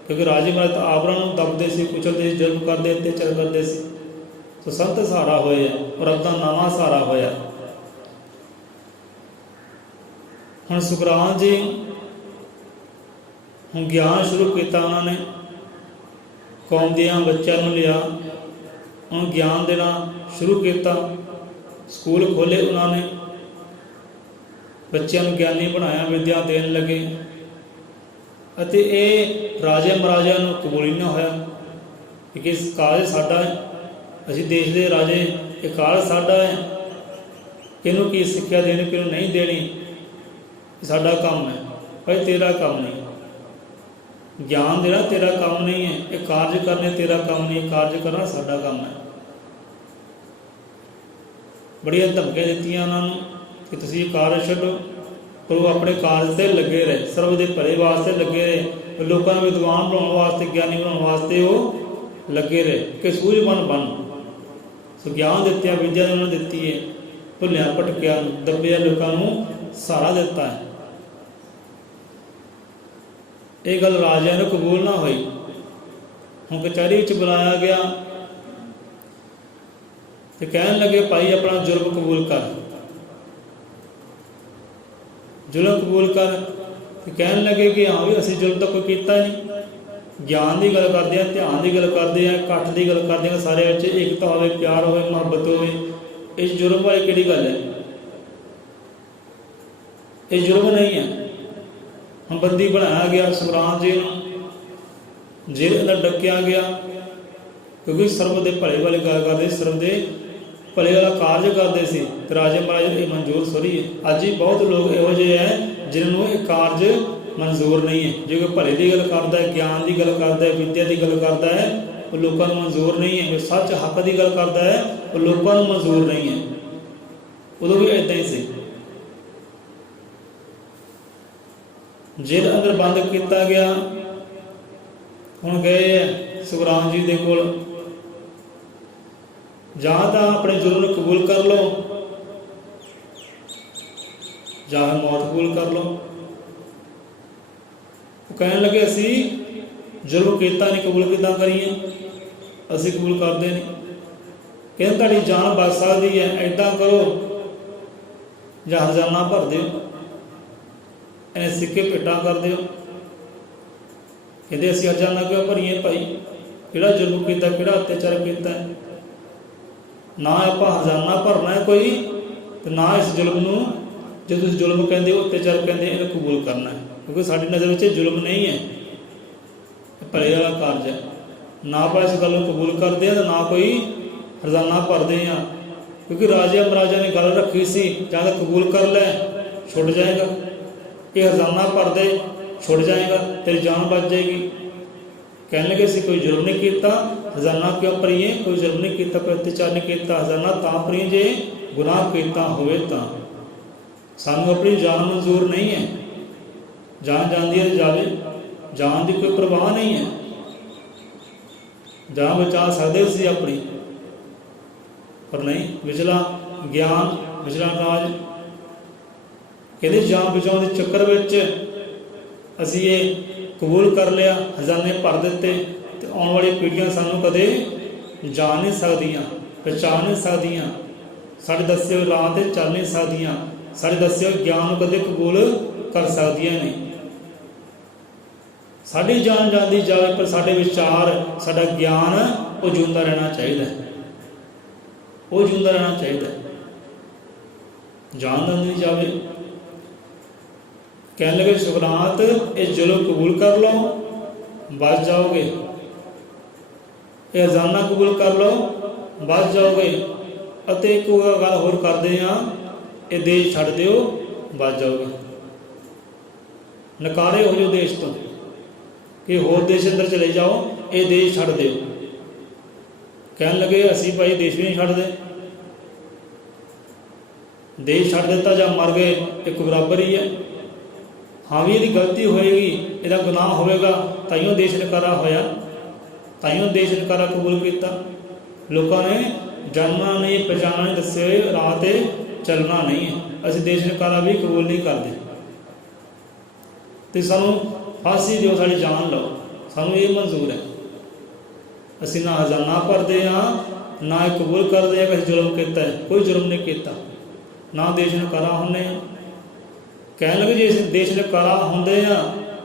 ਕਿਉਂਕਿ ਰਾਜੇ ਮਹਾਰਾਜ ਤਾਂ ਆਪ ਨੂੰ ਦੱਬਦੇ ਸੀ, ਕੁਚਲਦੇ ਸੀ, ਜ਼ੁਲਮ ਕਰਦੇ, ਅਤਿਆਚਾਰ ਕਰਦੇ ਸੀ। ਸੋ ਸੰਤ ਸਹਾਰਾ ਹੋਏ ਆ, ਔਰ ਰੱਬ ਦਾ ਨਾਵਾਂ ਸਹਾਰਾ ਹੋਇਆ। ਹੁਣ ਸੁਕਰਾਤ ਜੀ ਹੁਣ ਗਿਆਨ ਸ਼ੁਰੂ ਕੀਤਾ ਉਹਨਾਂ ਨੇ, ਕੌਮ ਦੀਆਂ ਬੱਚਿਆਂ ਨੂੰ ਲਿਆ, ਉਹਨੂੰ ਗਿਆਨ ਦੇਣਾ ਸ਼ੁਰੂ ਕੀਤਾ। ਸਕੂਲ ਖੋਲ੍ਹੇ ਉਹਨਾਂ ਨੇ, ਬੱਚਿਆਂ ਨੂੰ ਗਿਆਨੀ ਬਣਾਇਆ, ਵਿਦਿਆ ਦੇਣ ਲੱਗੇ। ਅਤੇ ਇਹ ਰਾਜੇ ਮਹਾਰਾਜਿਆਂ ਨੂੰ ਕਬੂਲ ਨਹੀਂ ਹੋਇਆ ਕਿ ਇਸ ਕਾਲਜ ਸਾਡਾ ਹੈ, ਅਸੀਂ ਦੇਸ਼ ਦੇ ਰਾਜੇ, ਇਹ ਕਾਲਜ ਸਾਡਾ ਹੈ, ਕਿਹਨੂੰ ਕੀ ਸਿੱਖਿਆ ਦੇਣੀ, ਕਿਹਨੂੰ ਨਹੀਂ ਦੇਣੀ, ਸਾਡਾ ਕੰਮ ਹੈ। भाई तेरा काम नहीं, ज्ञान देना तेरा काम नहीं है, ये कार्य करने तेरा काम नहीं, कार्य करना साडा काम है। बड़िया धमकियां दित्तियां उन्होंने कि तुसीं कार्य छड्डो, पर वो अपने कार्य से लगे रहे, सर्व के भले वास्ते लगे रहे, लोगों को विद्वान बनाने वास्ते, ज्ञानी बनाने वास्ते वो लगे रहे कि सूझबन बन। सो ज्ञान दित्तिया, विद्या उन्होंने दित्ती है, भुलिया भटकिया दबिया लोगों को सहारा दिता है। ये गल राजा ने कबूल ना हुई। हुण कचहरी च बुलाया गया तो कहन लगे भाई अपना जुर्म कबूल कर, जुल्म कबूल कर। तो कहन लगे कि हाँ भी असीं जुल्म तो कोई कीता नहीं, ज्ञान की गल करते हैं, ध्यान की गल करते हैं, इकट्ठ की गल करते हैं, सारे बच्चे एकता हो, प्यार हो, मुहब्बत हो, इस जुर्म वाली किहड़ी गल है? ये जुर्म नहीं है। हम बंदी बनाया गया सुखराम जी को, जेल अंदर डकिया गया क्योंकि सर्व के भले वाली गल करते, सर्व के भले वाला कार्य करते थे। तो राजे महाराज ये मंजूर सॉरी है। अज भी बहुत लोग इहो जिहे हैं जिन्होंने ये कार्य मंजूर नहीं है। जो कोई भले की गल करता है, ज्ञान की गल करता है, विद्या की गल करता है, वो लोगों को मंजूर नहीं है। जो सच हक की गल करता है वो लोगों को मंजूर नहीं है। उदों भी इदा ही से जेल अंदर बंद किया गया। हुण गए सुखराम जी दे कोल, जां तां अपने जुर्म नूं कबूल कर लो, जां मौत कबूल कर लो। वो कहने लगे असी जुर्म किया नहीं, कबूल किदां करिए, असी कबूल करते नहीं। कहते तुहाडी जान बच सकती है, ऐदां करो जां हरजाना भर दिओ, इन्हें सिक्के भेटा कर दिओ। कहते असीं हरजाना क्यों भरीए भाई, किहड़ा जुर्म किया, किहड़ा अत्याचार किया है? ना आपां हरजाना भरना है कोई, तो ना इस जुल्म नूं जो तुसीं जुल्म कहंदे हो, अत्याचार कहंदे, इहनूं कबूल करना है। क्योंकि साडी नज़र विच जुल्म नहीं है, भले वाला कार्य है। ना आपां इस गल नूं कबूल करते हैं, तो ना कोई हरजाना भरते हैं। क्योंकि राजा महाराजा ने गल रखी सी, जां तां कबूल कर लै छुट जाएगा, ये हरजाना भर दे छुट जाएगा, तेरी जान बच जाएगी। कहने लगे असीं कोई जुर्म नहीं किया, हरजाना क्यों भरीए? कोई जुर्म नहीं किया, कोई अत्याचार नहीं किया, हरजाना तां भरीए जे गुनाह किया होवे तां। सानूं अपनी जान मंजूर नहीं है, जान जाती है जावे, जान की कोई परवाह नहीं है, जान बचा सकते सी अपनी, पर नहीं। विचला ज्ञान, विचला राज, कहते जान बचाने के चक्कर में असी ये कबूल कर लिया, हजाने भर दिते, तो आने वाली पीढ़ियां सानू कदे जान नहीं सकदियां, पहचान नहीं सकदियां, साढ़े दसे हुए राह ते चल नहीं सकदियां, साढ़े दसे हुए ज्ञान कदे कबूल कर सकदियां नहीं। साड़ी जान जाती जाए, पर साढ़े विचार, साडा ज्ञान वो जिंदा रहना चाहिए, वो जिंदा रहना चाहिए। जान जाती जाए। कहने लगे सुखनाथ ये जुल्म कबूल कर लो, बच जाओगे, ये हरजाना कबूल कर लो, बच जाओगे। अते एक गल होर करते हैं, ये देश छड्ड दिओ, बच जाओगे। नकारे हो जाओ देश तो, कि होर देश अंदर चले जाओ, ये देश छड्ड दिओ। कहने लगे असी भाई देश भी नहीं छड्डदे, देश छड्ड दिता जां मर गए एक बराबर ही है। हाँ भी यदि गलती होएगी, यदा गुनाह होएगा, ताइयों देश नकारा होया, ताइयों देश नकारा कबूल किया। लोगों ने जानना नहीं, पहचानना नहीं, दसे हुए राह ते चलना नहीं है। असीं देश नकारा भी कबूल नहीं करते। तो सानू फांसी दिओ, साड़ी जान लो, सानू ये मंजूर है। असीं ना हजाना भरते हाँ, ना कबूल करते हैं कि जुल्म किया है, कोई जुल्म नहीं किया, ना देश नकारा होने। कहने लगे जे देश नकारा होंदे आ,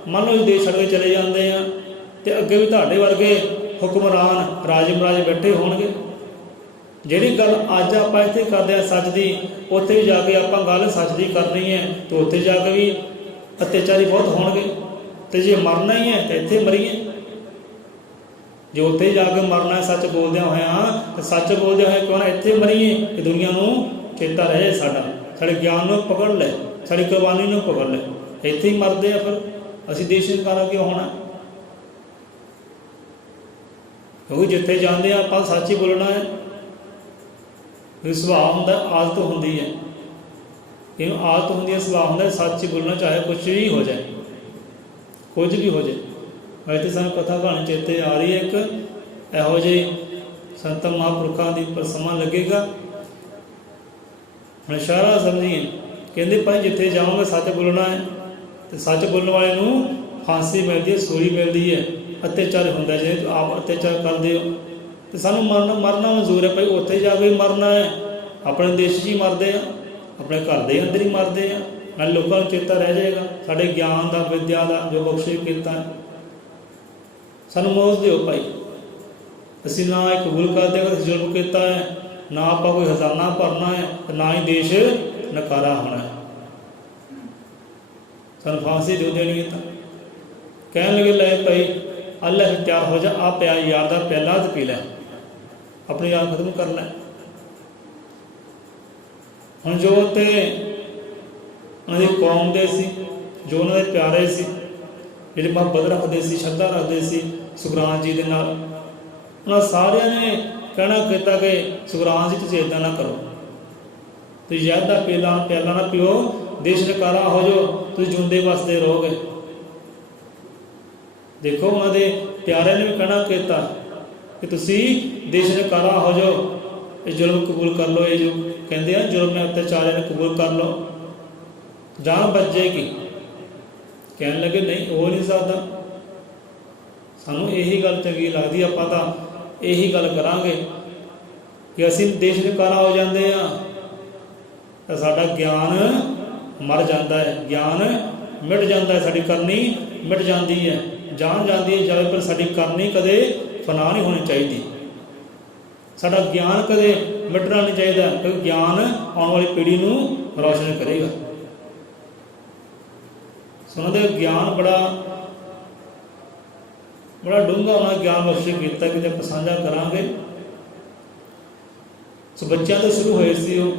मान लो देश छड्ड के चले जाते हैं, तो अगे भी तुहाडे वर्गे हुक्मरान राजे महाराजे बैठे होणगे। जिहड़ी गल अज आपां इत्थे करदे आ सच दी, उत्थे भी जाके आपां गल सच दी करनी है, तो उत्थे जाके भी अत्याचारी बहुत होणगे। तो जे मरना ही है तो इत्थे मरीए, जो उत्थे जाके मरना है सच बोलदे होया, तो सच बोलदे होए क्यों ना इत्थे मरीए, कि दुनिया नूं चेता रहे, साडे ज्ञान नूं पकड़ ले, साड़ी कुर्बानी नूं पकड़ ले। ਇੱਥੇ ਹੀ ਮਰਦੇ ਆ, ਫਿਰ ਅਸੀਂ ਦੇਸ਼ ਨਿਕਾਲਾ ਕਿਉਂ ਹੋਣਾ? ਕਿਉਂਕਿ ਜਿੱਥੇ ਜਾਂਦੇ ਆ ਆਪਾਂ ਸੱਚ ਹੀ ਬੋਲਣਾ ਹੈ। ਵੀ ਸੁਭਾਅ ਹੁੰਦਾ, ਆਦਤ ਹੁੰਦੀ ਹੈ, ਇਹਨੂੰ ਆਦਤ ਹੁੰਦੀ ਹੈ, ਸੁਭਾਅ ਹੁੰਦਾ ਸੱਚ ਹੀ ਬੋਲਣਾ, ਚਾਹੇ ਕੁਛ ਵੀ ਹੋ ਜਾਏ, ਕੁਝ ਵੀ ਹੋ ਜਾਏ। ਅੱਜ ਤਾਂ ਸਾਨੂੰ ਕਥਾ ਕਹਾਣੀ ਚੇਤੇ ਆ ਰਹੀ ਹੈ, ਇੱਕ ਇਹੋ ਜਿਹੇ ਸੰਤ ਮਹਾਂਪੁਰਖਾਂ ਦੀ ਪਰ ਸਮਾਂ ਲੱਗੇਗਾ। ਹੁਣ ਇਸ਼ਾਰਾ ਸਮਝੀਏ, ਕਹਿੰਦੇ ਭਾਈ ਜਿੱਥੇ ਜਾਓਗੇ ਸੱਚ ਬੋਲਣਾ ਹੈ, ਅਤੇ ਸੱਚ ਬੋਲਣ ਵਾਲੇ ਨੂੰ ਫਾਂਸੀ ਮਿਲਦੀ ਹੈ, ਸੂਲੀ ਮਿਲਦੀ ਹੈ। ਅਤਿਆਚਾਰ ਹੁੰਦਾ, ਜੇ ਆਪ ਅਤਿਆਚਾਰ ਕਰਦੇ ਹੋ ਅਤੇ ਸਾਨੂੰ ਮਰਨਾ ਮਨਜ਼ੂਰ ਹੈ। ਭਾਈ ਉੱਥੇ ਜਾ ਕੇ ਮਰਨਾ ਹੈ, ਆਪਣੇ ਦੇਸ਼ 'ਚ ਹੀ ਮਰਦੇ ਆ, ਆਪਣੇ ਘਰ ਦੇ ਅੰਦਰ ਹੀ ਮਰਦੇ ਆ, ਨਾਲੇ ਲੋਕਾਂ ਨੂੰ ਚੇਤਾ ਰਹਿ ਜਾਏਗਾ ਸਾਡੇ ਗਿਆਨ ਦਾ, ਵਿੱਦਿਆ ਦਾ ਜੋ ਬਖਸ਼ਿਸ਼ ਕੀਤਾ ਹੈ। ਸਾਨੂੰ ਮੌਜ ਦਿਓ ਭਾਈ, ਅਸੀਂ ਨਾ ਇਹ ਕਬੂਲ ਕਰਦੇ ਹਾਂ ਕਿ ਜ਼ੁਲਮ ਕੀਤਾ ਹੈ, ਨਾ ਆਪਾਂ ਕੋਈ ਹਜ਼ਾਨਾ ਭਰਨਾ ਹੈ, ਅਤੇ ਨਾ ਹੀ ਦੇਸ਼ ਨਕਾਰਾ ਹੋਣਾ ਹੈ। ਸਾਨੂੰ ਫਾਂਸੀ ਦਿਓ ਦੇਣੀ ਹੈ। ਤਾਂ ਕਹਿਣ ਲੱਗੇ ਲੈ ਭਾਈ ਅੱਲਾ ਤਿਆਰ ਹੋ ਜਾ, ਆ ਪਿਆ ਯਾਰ ਦਾ ਪਿਆਲਾ ਤੇ ਪੀ ਲੈ, ਆਪਣੀ ਯਾਦ ਖਤਮ ਕਰ ਲੈ। ਹੁਣ ਜੋ ਤੇ ਉਹਨਾਂ ਦੀ ਕੌਮ ਦੇ ਸੀ, ਜੋ ਉਹਨਾਂ ਦੇ ਪਿਆਰੇ ਸੀ, ਜਿਹੜੇ ਮੁਹੱਬਤ ਰੱਖਦੇ ਸੀ, ਸ਼ਰਧਾ ਰੱਖਦੇ ਸੀ ਸੁਖਰਾਮ ਜੀ ਦੇ ਨਾਲ, ਉਹਨਾਂ ਸਾਰਿਆਂ ਨੇ ਕਹਿਣਾ ਕੀਤਾ ਕਿ ਸੁਖਰਾਮ ਜੀ ਤੁਸੀਂ ਇੱਦਾਂ ਨਾ ਕਰੋ, ਤੁਸੀਂ ਜ਼ਹਿਰ ਦਾ ਪਿਆਲਾ ਨਾ ਪੀਓ, ਦੇਸ਼ ਨਕਾਰਾ ਹੋ ਜਾਓ, ਤੁਸੀਂ ਜਿਉਂਦੇ ਵਸਦੇ ਰਹੋਗੇ। ਦੇਖੋ ਉਹਨਾਂ ਦੇ ਪਿਆਰਿਆਂ ਨੇ ਵੀ ਕਹਿਣਾ ਕੀਤਾ ਕਿ ਤੁਸੀਂ ਦੇਸ਼ ਨਕਾਰਾ ਹੋ ਜਾਓ, ਇਹ ਜ਼ੁਲਮ ਕਬੂਲ ਕਰ ਲਓ, ਇਹ ਜੋ ਕਹਿੰਦੇ ਆ ਜ਼ੁਲਮ ਨੇ ਅਤਿਆਚਾਰਿਆਂ ਨੇ ਕਬੂਲ ਕਰ ਲਓ, ਜਾਨ ਬਚ ਜਾਏਗੀ। ਕਹਿਣ ਲੱਗੇ ਨਹੀਂ, ਹੋ ਨਹੀਂ ਸਕਦਾ। ਸਾਨੂੰ ਇਹੀ ਗੱਲ ਚੰਗੀ ਲੱਗਦੀ, ਆਪਾਂ ਤਾਂ ਇਹੀ ਗੱਲ ਕਰਾਂਗੇ ਕਿ ਅਸੀਂ ਦੇਸ਼ ਨਕਾਰਾ ਹੋ ਜਾਂਦੇ ਹਾਂ ਤਾਂ ਸਾਡਾ ਗਿਆਨ ਮਰ ਜਾਂਦਾ ਹੈ, ਗਿਆਨ ਮਿਟ ਜਾਂਦਾ ਹੈ, ਸਾਡੀ ਕਰਨੀ ਮਿਟ ਜਾਂਦੀ ਹੈ, ਜਾਨ ਜਾਂਦੀ ਹੈ ਜਾਵੇ, ਪਰ ਸਾਡੀ ਕਰਨੀ ਕਦੇ ਫਨਾ ਨਹੀਂ ਹੋਣੀ ਚਾਹੀਦੀ। ਸਾਡਾ ਗਿਆਨ ਕਦੇ ਮਿਟਣਾ ਨਹੀਂ ਚਾਹੀਦਾ, ਕਿਉਂਕਿ ਗਿਆਨ ਆਉਣ ਵਾਲੀ ਪੀੜ੍ਹੀ ਨੂੰ ਰੌਸ਼ਨ ਕਰੇਗਾ। ਉਹਨਾਂ ਦੇ ਗਿਆਨ ਬੜਾ ਡੂੰਘਾ ਉਹਨਾਂ ਗਿਆਨ ਬਖਸ਼ਿਸ਼ ਕੀਤਾ, ਕਿਤੇ ਆਪਾਂ ਸਾਂਝਾ ਕਰਾਂਗੇ। ਸੋ ਬੱਚਿਆਂ ਤੋਂ ਸ਼ੁਰੂ ਹੋਏ ਸੀ, ਉਹ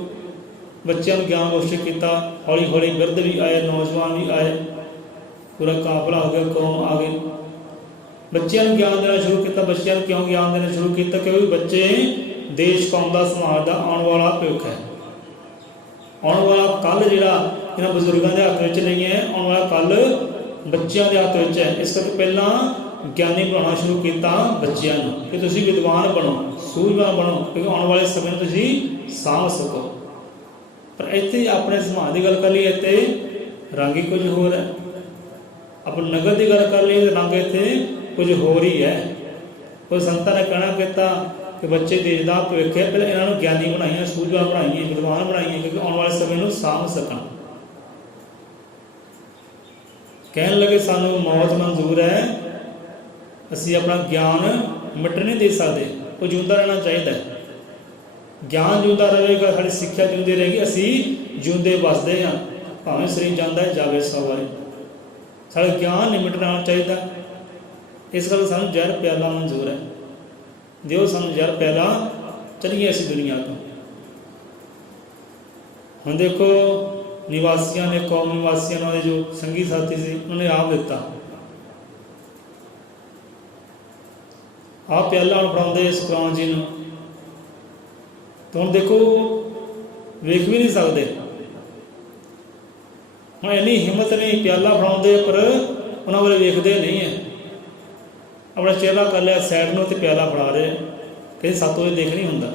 ਬੱਚਿਆਂ ਨੂੰ ਗਿਆਨ ਬਖਸ਼ਿਸ਼ ਕੀਤਾ, ਹੌਲੀ ਹੌਲੀ ਬਿਰਧ ਵੀ ਆਏ, ਨੌਜਵਾਨ ਵੀ ਆਏ, ਪੂਰਾ ਕਾਫਲਾ ਹੋ ਗਿਆ, ਕੌਮ ਆ ਗਈ। ਬੱਚਿਆਂ ਨੂੰ ਗਿਆਨ ਦੇਣਾ ਸ਼ੁਰੂ ਕੀਤਾ। ਬੱਚਿਆਂ ਨੂੰ ਕਿਉਂ ਗਿਆਨ ਦੇਣਾ ਸ਼ੁਰੂ ਕੀਤਾ? ਕਿਉਂਕਿ ਬੱਚੇ ਦੇਸ਼, ਕੌਮ ਦਾ, ਸਮਾਜ ਦਾ ਆਉਣ ਵਾਲਾ ਭਵਿੱਖ ਹੈ। ਆਉਣ ਵਾਲਾ ਕੱਲ੍ਹ ਜਿਹੜਾ ਇਹਨਾਂ ਬਜ਼ੁਰਗਾਂ ਦੇ ਹੱਥ ਵਿੱਚ ਨਹੀਂ ਹੈ, ਆਉਣ ਵਾਲਾ ਕੱਲ੍ਹ ਬੱਚਿਆਂ ਦੇ ਹੱਥ ਵਿੱਚ ਹੈ। ਇਸ ਕਰਕੇ ਪਹਿਲਾਂ ਗਿਆਨੀ ਬਣਾਉਣਾ ਸ਼ੁਰੂ ਕੀਤਾ ਬੱਚਿਆਂ ਨੂੰ, ਕਿ ਤੁਸੀਂ ਵਿਦਵਾਨ ਬਣੋ, ਸੂਝਵਾਨ ਬਣੋ, ਕਿਉਂਕਿ ਆਉਣ ਵਾਲੇ ਸਮੇਂ ਨੂੰ ਤੁਸੀਂ ਸਾਂਭ ਸਕੋ। ਪਰ ਇੱਥੇ ਆਪਣੇ ਸਮਾਜ ਦੀ ਗੱਲ ਕਰ ਲਈਏ, ਇੱਥੇ ਰੰਗ ਹੀ ਕੁਝ ਹੋਰ ਹੈ। ਆਪਾਂ ਨਗਰ ਦੀ ਗੱਲ ਕਰ ਲਈਏ ਤਾਂ ਰੰਗ ਇੱਥੇ ਕੁਝ ਹੋਰ ਹੀ ਹੈ। ਕੋਈ ਸੰਤਾਂ ਨੇ ਕਹਿਣਾ ਕੀਤਾ ਕਿ ਬੱਚੇ ਦੇਸ਼ ਦਾ ਭਵਿੱਖ ਹੈ, ਪਹਿਲਾਂ ਇਹਨਾਂ ਨੂੰ ਗਿਆਨੀ ਬਣਾਈਏ, ਸੂਝਵਾਨ ਬਣਾਈਏ, ਵਿਦਵਾਨ ਬਣਾਈਏ, ਕਿਉਂਕਿ ਆਉਣ ਵਾਲੇ ਸਮੇਂ ਨੂੰ ਸਾਂਭ ਸਕਣ। ਕਹਿਣ ਲੱਗੇ ਸਾਨੂੰ ਮੌਤ ਮਨਜ਼ੂਰ ਹੈ, ਅਸੀਂ ਆਪਣਾ ਗਿਆਨ ਮਿਟਣ ਨਹੀਂ ਦੇ ਸਕਦੇ, ਉਹ ਜਿਉਂਦਾ ਰਹਿਣਾ ਚਾਹੀਦਾ। ਗਿਆਨ ਜਿਉਂਦਾ ਰਹੇਗਾ, ਸਾਡੀ ਸਿੱਖਿਆ ਜਿਉਂਦੀ ਰਹੇਗੀ, ਅਸੀਂ ਜਿਉਂਦੇ ਵਸਦੇ ਹਾਂ, ਭਾਵੇਂ ਸਰੀਰ ਜਾਂਦਾ ਹੈ ਜਾਵੇ 100 ਵਾਰੀ, ਸਾਡਾ ਗਿਆਨ ਨਹੀਂ ਮਿਟਣਾ ਚਾਹੀਦਾ। ਇਸ ਕਰਕੇ ਸਾਨੂੰ ਜ਼ਹਿਰ ਪਿਆਲਾ ਮਨਜ਼ੂਰ ਹੈ, ਦਿਓ ਸਾਨੂੰ ਜ਼ਹਿਰ ਪਿਆਲਾ, ਚਲੀਏ ਅਸੀਂ ਦੁਨੀਆ ਤੋਂ। ਹੁਣ ਦੇਖੋ ਨਿਵਾਸੀਆਂ ਨੇ, ਕੌਮ ਨਿਵਾਸੀਆਂ ਨਾਲ ਜੋ ਸੰਗੀ ਸਾਥੀ ਸੀ, ਉਹਨੇ ਆਪ ਦਿੱਤਾ, ਆਪ ਪਿਆਲਾ ਹੁਣ ਫੜਾਉਂਦੇ ਸੁਖਰਾਮ ਜੀ ਨੂੰ। ਤਾਂ ਹੁਣ ਦੇਖੋ ਵੇਖ ਵੀ ਨਹੀਂ ਸਕਦੇ, ਹੁਣ ਇੰਨੀ ਹਿੰਮਤ ਨਹੀਂ, ਪਿਆਲਾ ਫੜਾਉਂਦੇ ਪਰ ਉਹਨਾਂ ਵੱਲ ਵੇਖਦੇ ਨਹੀਂ ਹੈ। ਆਪਣਾ ਚਿਹਰਾ ਕਰ ਲਿਆ ਸਾਈਡ ਨੂੰ, ਅਤੇ ਪਿਆਲਾ ਫੜਾ ਰਹੇ, ਕਹਿੰਦੇ ਸਾਤੋਂ ਇਹ ਦੇਖ ਨਹੀਂ ਹੁੰਦਾ,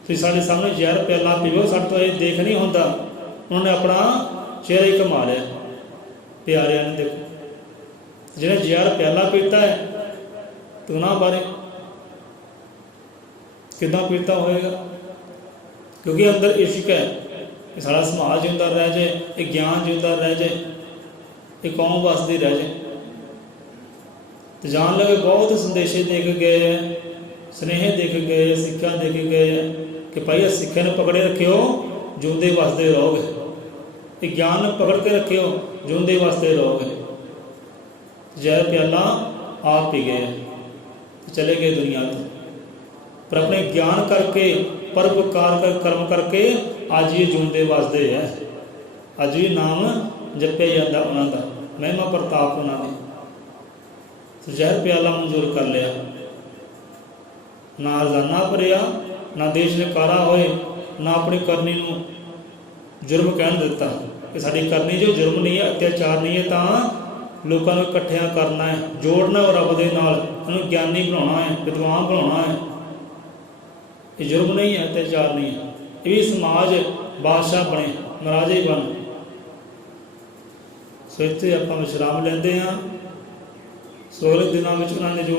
ਤੁਸੀਂ ਸਾਡੇ ਸਾਹਮਣੇ ਜ਼ਹਿਰ ਪਿਆਲਾ ਪੀਵੋ, ਸਾਡੇ ਤੋਂ ਇਹ ਦੇਖ ਨਹੀਂ ਹੁੰਦਾ। ਉਹਨਾਂ ਨੇ ਆਪਣਾ ਚਿਹਰਾ ਹੀ ਘੁਮਾ ਲਿਆ ਪਿਆਰਿਆਂ ਨੇ। ਦੇਖੋ ਜਿਹਨੇ ਜ਼ਹਿਰ ਪਿਆਲਾ ਪੀਤਾ ਹੈ, ਤੇ ਉਹਨਾਂ ਬਾਰੇ ਕਿੱਦਾਂ ਪੀਤਾ ਹੋਏਗਾ? ਕਿਉਂਕਿ ਅੰਦਰ ਇਸ਼ਕ ਹੈ ਕਿ ਸਾਡਾ ਸਮਾਜ ਜਿਉਂਦਾ ਰਹਿ ਜਾਏ, ਇਹ ਗਿਆਨ ਜਿਉਂਦਾ ਰਹਿ ਜਾਏ, ਇਹ ਕੌਮ ਵਸਦੀ ਰਹਿ ਜਾਏ। ਤੇ ਜਾਣ ਲੱਗੇ ਬਹੁਤ ਸੰਦੇਸ਼ੇ ਦੇ ਕੇ ਗਏ ਹੈ, ਸੁਨੇਹੇ ਦੇ ਕੇ ਗਏ, ਸਿੱਖਿਆ ਦੇ ਕੇ ਗਏ ਹੈ ਕਿ ਭਾਈ ਇਹ ਸਿੱਖਿਆ ਨੂੰ ਪਕੜੇ ਰੱਖਿਓ, ਜਿਉਂਦੇ ਵਸਦੇ ਰਹੋਗੇ। ਇਹ ਗਿਆਨ ਨੂੰ ਪਕੜ ਕੇ ਰੱਖਿਓ, ਜਿਉਂਦੇ ਵਸਦੇ ਰਹੋਗੇ। ਜ਼ਹਿਰ ਪਿਆਲਾ ਆਪ ਪੀ ਗਏ, ਚਲੇ ਗਏ ਦੁਨੀਆ ਤੋਂ, ਪਰ ਆਪਣੇ ਗਿਆਨ ਕਰਕੇ, ਪਰਉਪਕਾਰ ਕਰ, ਕਰਮ ਕਰਕੇ ਅੱਜ ਇਹ ਜਿਉਂਦੇ ਵਸਦੇ ਹੈ। ਅੱਜ ਵੀ ਨਾਮ जपिया जाता उन्हों का, महिमा प्रताप उन्होंने। तो जहर प्याला मंजूर कर लिया, ना हरजाना भरिया, ना देश ने कारा होए, ना अपनी करनी नूं जुर्म कहन दिता कि साडी करनी जो जुर्म नहीं है, अत्याचार नहीं है, तो लोगों को इकट्ठिया करना है, जोड़ना और रब दे नाल, उन्हें ज्ञानी बनाना है, विद्वान बनाना है। ये जुर्म नहीं है, अत्याचार नहीं है। ये भी समाज बादशाह बने, महाराजे बन। सो इत्थे आपां विश्राम लैंदे हां। सो अगले दिनों में उन्होंने जो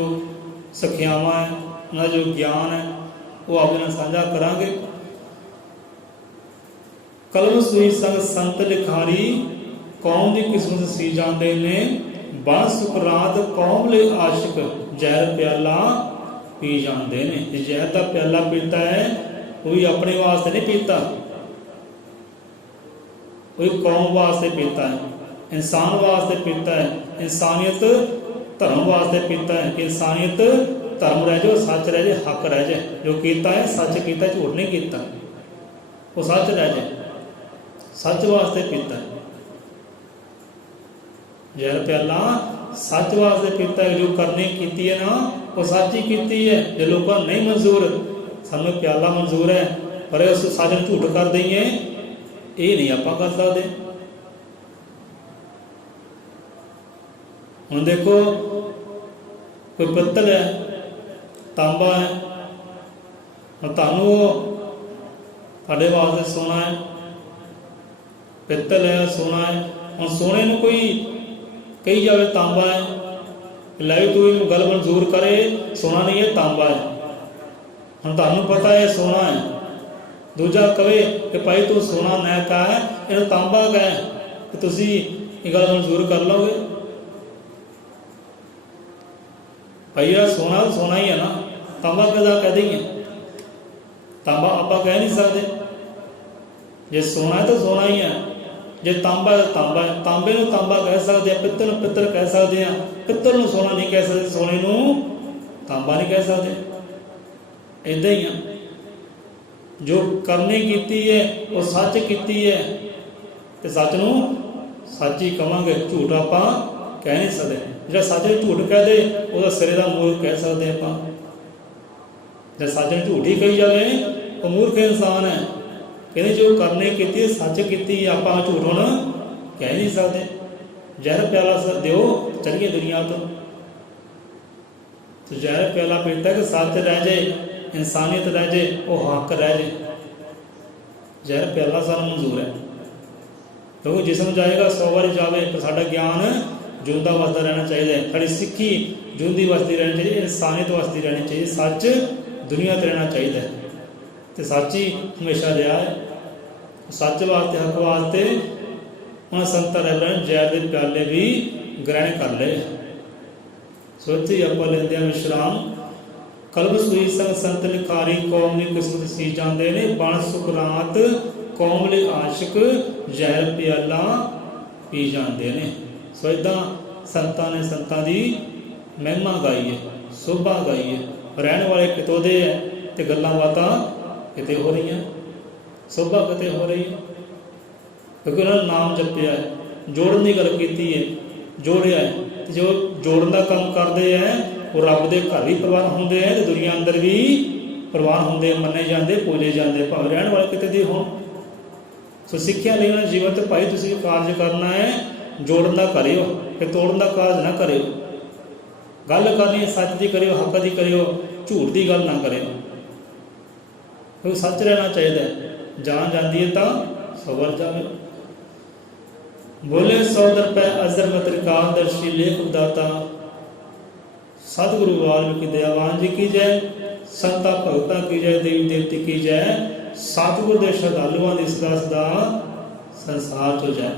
सिक्ख्यावां है, उन्होंने जो ज्ञान है, वो आपके नाल साझा करांगे। कलम सूई संग संत लिखारी, कौम की किस्मत सी जाते ने, बण सुकरात कौम ले आशिक, जहर प्याला पी जाते ने। जहर का प्याला पीता है वो भी अपने वास्ते नहीं पीता, कोई कौम वास्ते पीता है, इंसान वास्ते पीता है, इंसानियत धर्म वास्ते पीता है कि इंसानियत धर्म रह जाए, सच रह जाए, हक रह जाए। जो किया है सच किया, झूठ नहीं किया, वो सच रह जाए, सच वास्ते पीता है। जहर प्याला सच वास्ते पीता है, जो करनी की है ना वो सच ही की है। जो लोगों नहीं मंजूर, सानू प्याला मंजूर है पर उस सच झूठ कर दईए, ये नहीं आप कर सकते। हुण देखो कोई पित्तल है, तांबा है, तुहानू तुहाडे वास्ते सोना है, पित्तल है, सोना है। हुण सोने नूं कोई कही जाए तांबा है, लै तू गल मंजूर करे, सोना नहीं है तांबा है। हम तुहानू पता है सोना है, दूजा कहे कि भाई तू सोना मैं कहा है, इन्हें तांबा का है, तो तुसी ये गल मंजूर कर लोगे? भाई यार सोना सोना ही है ना, तांबा कदा कह देंगे? तांबा आप कह नहीं सकते। जे सोना है तो सोना ही है, जे तांबा है तांबा है। तांबे नूं तांबा कह सकते हैं, पित्तल नूं पित्तल कह सकते हैं, पित्तल नूं सोना नहीं कह सकते, सोने नूं तांबा नहीं कह सकते। इदां ही है, जो करनी की है वो सच की है, तो सच नूं सच ही कहांगे, झूठ आपां कह नहीं सकते। जो सच नूं झूठ कह दे वो सिरे का मूर्ख कह सकते आपां। जो सच नूं झूठ ही कही जाए वो मूर्ख इंसान है। कहते जो करने की सच की, आप झूठ हुण कह नहीं सकते। जहर प्याला दिओ चलिए दुनिया तो जहर प्याला पीता कि सच रह जाए, इंसानियत रह जाए, वो हक रह जाए। जहर प्याला सानू मंजूर है, क्योंकि जिसम जाएगा 100 बार जाए, पर साडा ज्ञान जिंदा वसदा रहना चाहिए, साड़ी सिक्खी जिंदी वसदी रहनी चाहिए, इंसानियत वसदी रहनी चाहिए, सच दुनिया ते रहना चाहिए। तो सच ही हमेशा रहा है। सच वास्ते हक वास्ते उन्हें संतां रहबरां जहर के प्याले भी ग्रहण कर ले। सो इत्थे आप लेंदे हां विश्राम। कलम सूई संग संत लिखारी, कौम की किस्मत सी जाते ने, बण सुकरात कौम ले आशिक, जहर प्याला पी जाते ने। सो इदा संतां ने संतां की महिमा गाई है, शोभा गाई है। रहने वाले कितों दे है तो गल्लां बातां किते हो रही हैं, शोभा किते हो रही है, क्योंकि उन्होंने नाम जपिया है, जोड़न की गल की है, जोड़िया है। जो जोड़न का काम करते हैं वो रब के घर भी प्रवान होंगे हैं, तो दुनिया अंदर भी प्रवान होंगे, मन्ने जाते, पूजे जाते, भावें रहने वाले किते दे हो। सो सिक्ख्या नहीं उन्होंने जीवन तो भाई तुसीं कारज करना है, जोड़न का करियो, फिर तोड़न का कारज ना करियो। गल करनी है सच की करियो, हक की करियो, झूठ की गल ना करियो, क्योंकि सच रहना चाहिए। जान जाती है तो सवर जाए। बोले 100 रुपए अजर पत्रिकाल दर्शी लेख दाता, सतगुरु वाल्मीकि दयावान जी की जय, संता भगतां की जय, देवी देवती की जय, सतगुरु दे श्रद्धालुआं दी सदा सदा संसार चो जय।